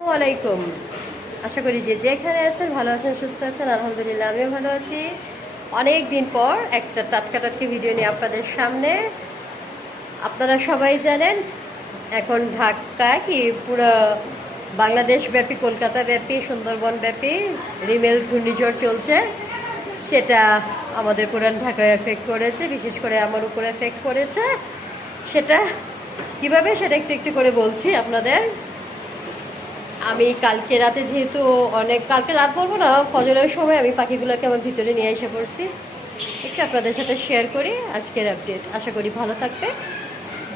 ওয়ালাইকুম। আশা করি যে যেখানে আছেন ভালো আছেন, সুস্থ আছেন। আলহামদুলিল্লাহ আমিও ভালো আছি। অনেক দিন পর একটা টাটকা টাটকা ভিডিও নিয়ে আপনাদের সামনে। আপনারা সবাই জানেন এখন ঢাকা কি পুরো বাংলাদেশ ব্যাপী, কলকাতা ব্যাপী, সুন্দরবন ব্যাপী রিমেল ঘূর্ণিঝড় চলছে। সেটা আমাদের পুরান ঢাকায় এফেক্ট করেছে, বিশেষ করে আমার উপরে এফেক্ট করেছে। সেটা কিভাবে সেটা একটু একটু করে বলছি আপনাদের। আমি কালকে রাতে যেহেতু কালকে রাত বলবো না, ফজরের সময় আমি পাখিগুলোকে আমার ভিতরে নিয়ে এসে পড়ছি। একটু আপনাদের সাথে শেয়ার করি আজকের আপডেট। আশা করি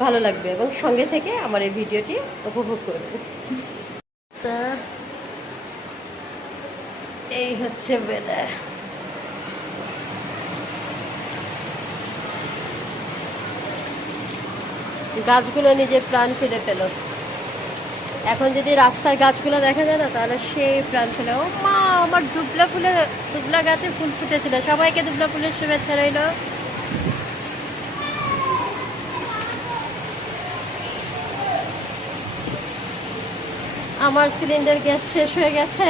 ভালো লাগবে এবং সঙ্গে থেকে আমার এই ভিডিওটি উপভোগ করবেন। তা এই হচ্ছে ওয়েদার। গাছগুলো নিজে প্রাণ ফিরে পেল। এখন যদি রাস্তার গাছগুলো দেখা যায় না, তাহলে সেই প্রাণ ফেলে। ও মা, আমার দুবলা গাছে ফুল ফুটেছিল। সবাইকে দুবলা ফুলের শুভেচ্ছা রইল। আমার সিলিন্ডার গ্যাস শেষ হয়ে গেছে।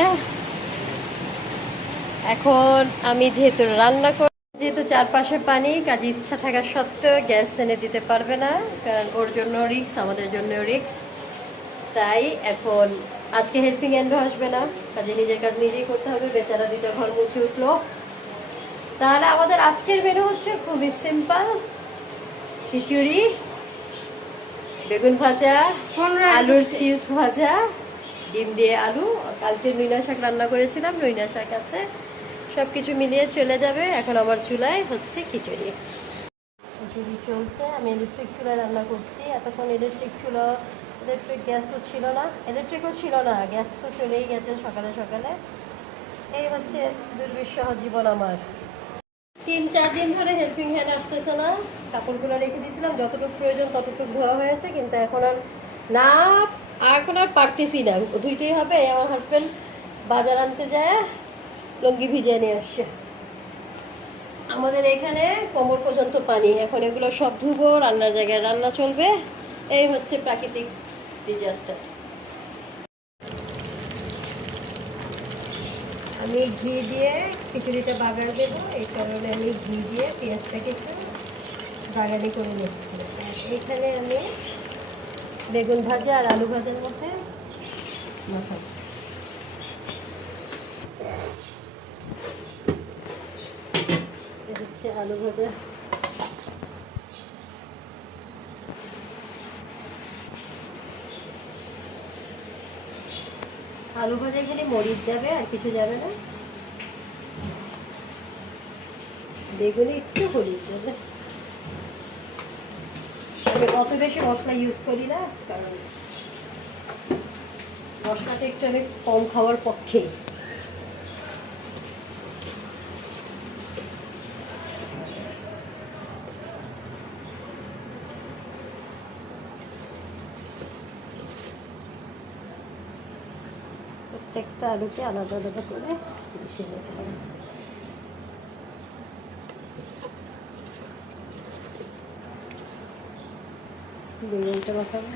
এখন আমি যেহেতু চারপাশে পানি, কাজে ইচ্ছা থাকা সত্ত্বেও গ্যাস এনে দিতে পারবে না, কারণ ওর জন্য রিস্ক, আমাদের জন্য রিস্ক। তাই এখন আজকে হেল্পিং হ্যান্ডও আসবে না, কাজে নিজের কাজ নিজেই করতে হবে। বেচারা দুটো ঘর মুছে উঠলো। তাহলে আমাদের আজকের মেনু হচ্ছে খুবই সিম্পল: খিচুড়ি, বেগুন ভাজা, আলুর চিপস ভাজা, ডিম দিয়ে আলু। কালকে নইনা শাক রান্না করেছিলাম, নইনা শাক আছে। সব কিছু মিলিয়ে চলে যাবে। এখন আমার চুলায় হচ্ছে খিচুড়ি চলছে। আমি ইলেকট্রিক চুলায় রান্না করছি। এতক্ষণ ইলেকট্রিক গ্যাসও ছিল না, গ্যাস তো চলেই গেছে সকালে সকালে। এই হচ্ছে দুর্বিষহ জীবন আমার। 3-4 দিন ধরে হেল্পিং হ্যান্ড আসতেছে না। কাপড়গুলো রেখে দিয়েছিলাম, যতটুকু প্রয়োজন ততটুকু ধোয়া হয়েছে, কিন্তু না এখন আর পারতেছি না, ধুইতেই হবে। আমার হাজব্যান্ড বাজার আনতে যায় লুঙ্গি ভিজিয়ে নিয়ে আসছে। আমাদের এখানে কোমর পর্যন্ত পানি। এখন এগুলো সব ধুবো, রান্নার জায়গায় রান্না চলবে। এই হচ্ছে প্রাকৃতিক ডিজাস্টার। আমি ঘি দিয়ে খিচুড়িটা বাগার দেবো, এই কারণে আমি ঘি দিয়ে পেঁয়াজটাকে একটু বাগানি করে নিচ্ছি। আর এখানে আমি বেগুন ভাজা আর আলু ভাজার মধ্যে মাখাবো। হচ্ছে আলু ভাজা। আলু ভাজা এখানে মরিচ যাবে, আর কিছু যাবে না। বেগুনে একটু হলুদ যাবে। আমি অত বেশি মশলা ইউজ করি না, কারণ মশলাটা একটু আমি কম খাওয়ার পক্ষে। প্রত্যেকটা আলুকে আলাদা আলাদা করে মিশিয়ে নিতে হবে। বেগুনটা মাখাবো।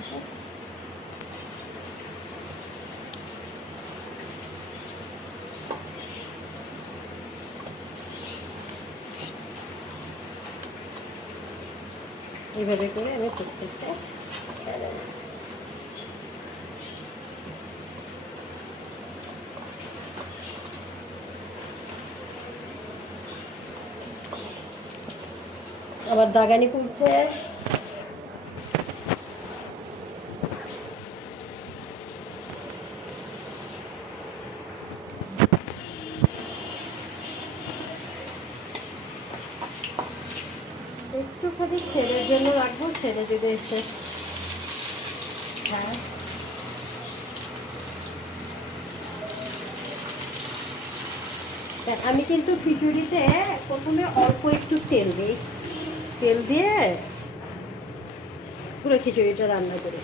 এইভাবে করে আমি প্রত্যেকটা আবার দাগানি করছে। একটুখানি ছেলের জন্য রাখবো, ছেলে যদি এসে হ্যাঁ। আমি কিন্তু খিচুড়িতে প্রথমে অল্প একটু তেল দিই, তেল দিয়ে পুরো খিচুড়িটা রান্না করি।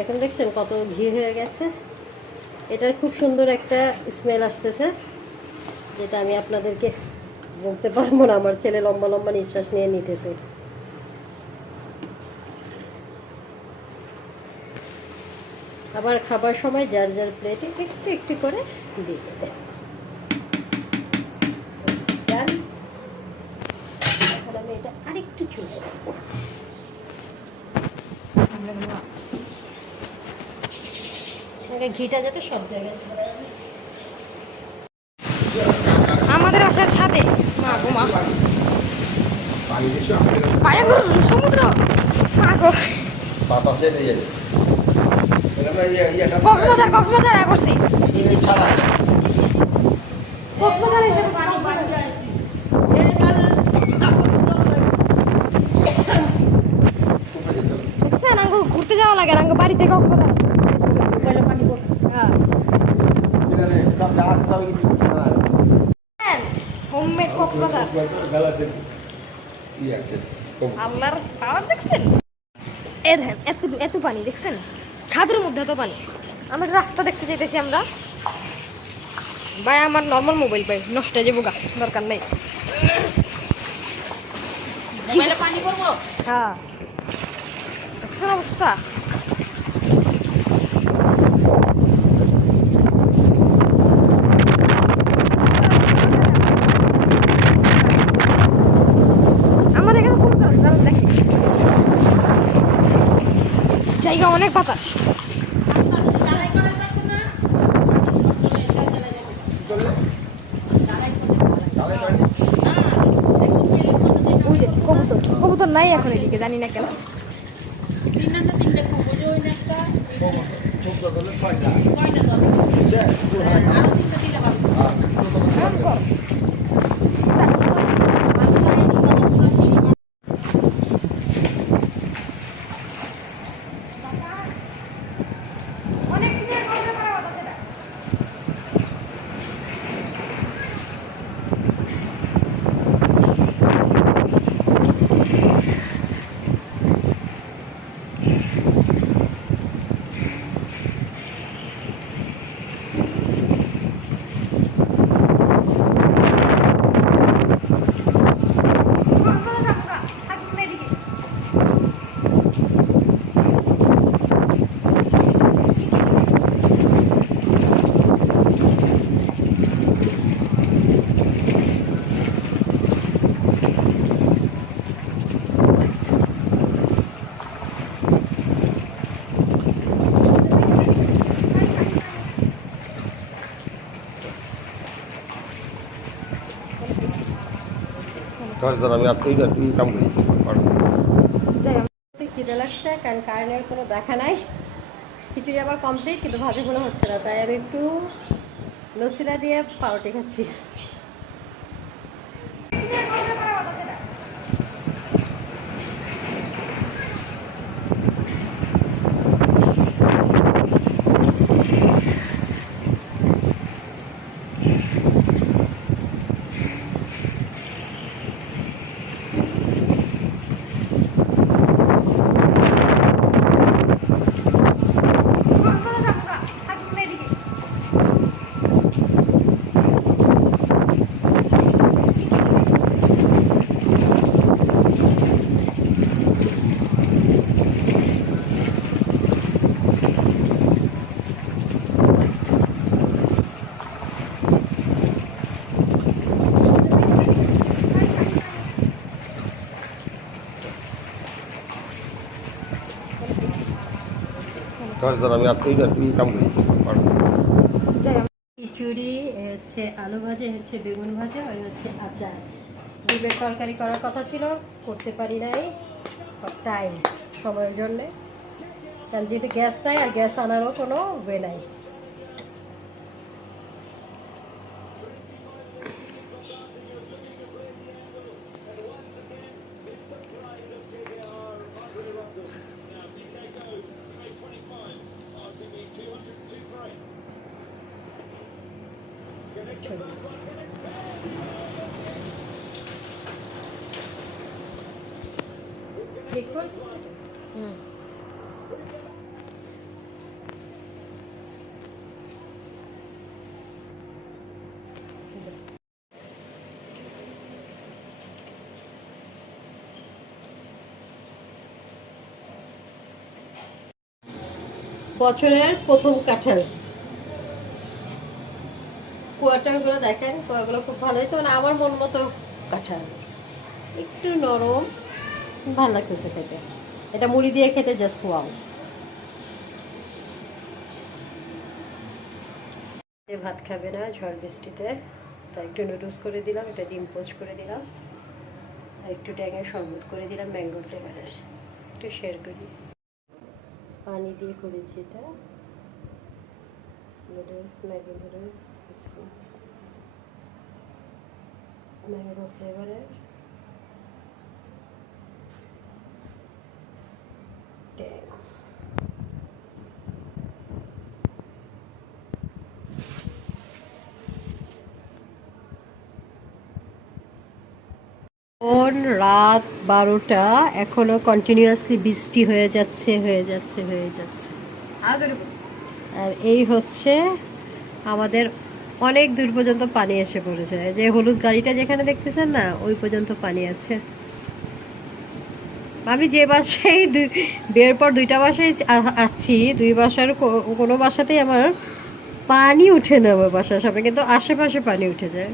এখন দেখছেন কত ঘি হয়ে গেছে। এটার খুব সুন্দর একটা স্মেল আসতেছে, যেটা আমি আপনাদেরকে বলতে পারবো না। আমার ছেলে লম্বা লম্বা নিঃশ্বাস নিয়ে নিতেছে। আবার খাবার সময় যার যার প্লেটে একটু একটু করে দিয়ে দেবে। এখন আমি এটা আরেকটু চুলো রাখবো, ঘিটা যাতে সব জায়গায় ছড়ায়। আমাদের বাসার ছাদে মা গো মা সমুদ্র মা গো কক্সবাজার কক্সবাজার আয় করছি কক্সবাজার দেখছেন আঙ্গু ঘুরতে যাওয়া লাগে আঙ্গু বাড়িতে কক্সবাজার হোমমেড কক্সবাজার আল্লাহর পাওয়ার দেখছেন এ দেখেন এত এত পানি দেখছেন ছাদের মধ্যে এত পানি আমরা রাস্তা দেখতে চাইতেছি আমরা ভাই আমার নর্মাল মোবাইল ভাই নষ্ট হয়ে যাবো গা দরকার নেই হ্যাঁ দেখছেন অবস্থা জায়গা অনেক বাতাস কবুতর কবুতর নাই এখন এদিকে জানি না কেন আমি আপনি কাম করি খিদে লাগছে কারণ কারেন্টের কোনো দেখা নাই, খিচুড়ি আবার কমপ্লিট কিন্তু ভাজাগুলো হচ্ছে না, তাই আমি একটু লসিরা দিয়ে পাউরুটি খাচ্ছি। আমি আপনি কাম করি খিচুড়ি হচ্ছে আলু ভাজা, হচ্ছে বেগুন ভাজা, আর হচ্ছে আচার। ডিমের তরকারি করার কথা ছিল, করতে পারি নাই টাইম সময়ের জন্যে, কারণ যেহেতু গ্যাস নাই আর গ্যাস আনারও কোনো ওয়ে নাই। হুম বছরের প্রথম কাঁঠাল। কুয়াটাগুলো দেখেন, কুয়াগুলো খুব ভালো হয়েছে, মানে আমার মন মতো কাঁঠাল, একটু নরম, ভালো লাগতেছে খেতে। এটা মুড়ি দিয়ে খেতে জাস্ট ওয়াও। ভাত খাবে না ঝড় বৃষ্টিতে, তাই একটু নুডলস করে দিলাম, এটা ডিম পোস্ট করে দিলাম, আর একটু ট্যাঙের শরবত করে দিলাম ম্যাঙ্গো ফ্লেভারের। একটু শেয়ার করি। পানি দিয়ে করেছি এটা নুডলস, ম্যাগি নুডলস, ম্যাঙ্গো ফ্লেভারের। রাত 12টা, এখনো কন্টিনিউয়াসলি বৃষ্টি হয়ে যাচ্ছে। আর এই হচ্ছে আমাদের অনেক দূর পর্যন্ত পানি এসে পড়েছে। যে হলুদ গাড়িটা যেখানে দেখতেছেন না, ওই পর্যন্ত পানি আছে। আমি যে বাসায় বিয়ের পর 2টা বাসায় আসছি, 2 বাসার কোনো বাসাতেই আমার পানি উঠে না আমার বাসার সামনে, কিন্তু আশেপাশে পানি উঠে যায়।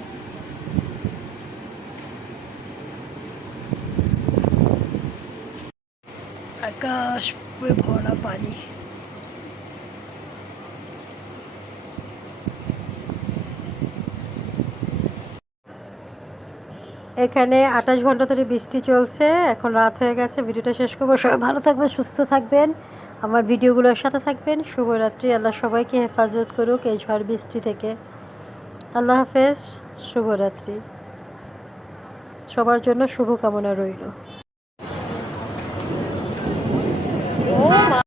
আকাশ ভরা পানি। এখানে 28 ঘন্টা ধরে বৃষ্টি চলছে। এখন রাত হয়ে গেছে, ভিডিওটা শেষ করবো। সবাই ভালো থাকবেন, সুস্থ থাকবেন, আমার ভিডিওগুলোর সাথে থাকবেন। শুভরাত্রি। আল্লাহ সবাইকে হেফাজত করুক এই ঝড় বৃষ্টি থেকে। আল্লাহ হাফেজ, শুভরাত্রি। সবার জন্য শুভকামনা রইল।